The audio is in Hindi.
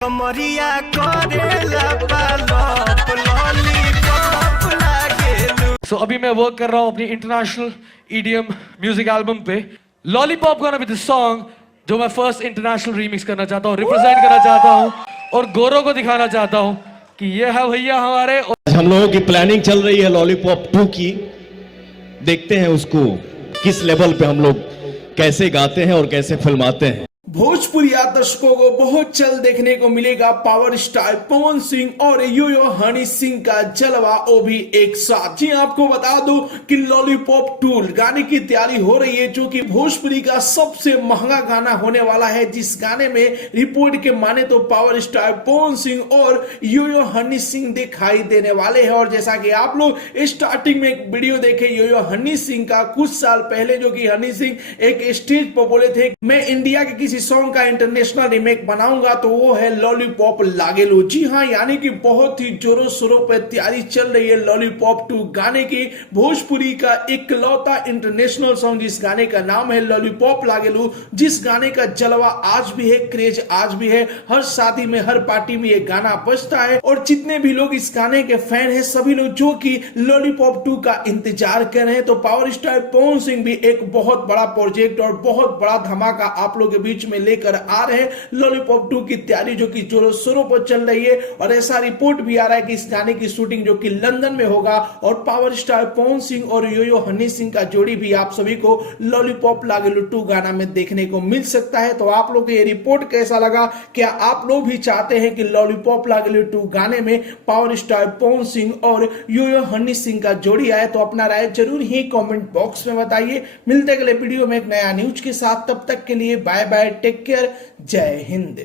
कमरिया करेला पालप लॉलीपॉप लागेलू। So अभी मैं वर्क कर रहा हूँ अपनी इंटरनेशनल ईडीएम म्यूजिक एल्बम पे। लॉलीपॉप गाना विद सॉन्ग जो मैं फर्स्ट इंटरनेशनल रीमिक्स करना चाहता हूँ, रिप्रेजेंट करना चाहता हूँ और गौरव को दिखाना चाहता हूँ कि ये है भैया हमारे। हम लोगों की प्लानिंग चल रही है लॉलीपॉप 2 की। देखते हैं उसको किस लेवल पे हम लोग कैसे गाते हैं और कैसे फिल्माते हैं। भोजपुरिया दर्शकों को बहुत जल्द देखने को मिलेगा पावर स्टार पवन सिंह और यो हनी सिंह का जलवा, वो भी एक साथ। जी आपको बता दो कि लॉलीपॉप 2 गाने की तैयारी हो रही है, जो कि भोजपुरी का सबसे महंगा गाना होने वाला है, जिस गाने में रिपोर्ट के माने तो पावर स्टार पवन सिंह और यो हनी सिंह दिखाई देने वाले हैं। और जैसा कि आप लोग स्टार्टिंग में एक वीडियो देखे यो हनी सिंह का कुछ साल पहले, जो कि हनी सिंह एक स्टेज पर बोले थे मैं इंडिया के किसी सॉन्ग का इंटरनेशनल रीमेक बनाऊंगा, तो वो है लॉलीपॉप लागेलू। जी हाँ, यानी कि बहुत ही जोरों शोरों पर तैयारी चल रही है लॉलीपॉप 2 गाने की। भोजपुरी का इकलौता इंटरनेशनल सॉन्ग, जिस गाने का नाम है लॉलीपॉप लागेलू, जिस गाने का जलवा आज भी है, क्रेज आज भी है। हर शादी में, हर पार्टी में ये गाना बजता है और जितने भी लोग इस गाने के फैन हैं, सभी लोग जो कि लॉलीपॉप 2 का इंतजार कर रहे हैं, तो पावर स्टार पवन सिंह भी एक बहुत बड़ा प्रोजेक्ट और बहुत बड़ा धमाका आप लोग के बीच में लेकर आ रहे हैं। लॉलीपॉप 2 की तैयारी जो कि जोरों शोरों पर चल रही है और ऐसा रिपोर्ट भी आ रहा है कि इस गाने की शूटिंग जो कि लंदन में होगा और पावर स्टार पवन सिंह और यो हनी सिंह का जोड़ी भी आप सभी को लॉलीपॉप लागेलू 2 गाना में देखने को मिल सकता है। तो आप लोग को ये रिपोर्ट कैसा लगा? क्या आप लोग भी चाहते हैं कि लॉलीपॉप लागेलू 2 गाने में पावर स्टार पवन सिंह और यो हनी सिंह का जोड़ी आए? तो अपना राय जरूर ही कमेंट बॉक्स में बताइए। मिलते अगले वीडियो में एक नया न्यूज के साथ, तब तक के लिए बाय बाय, टेक केयर, जय हिंद।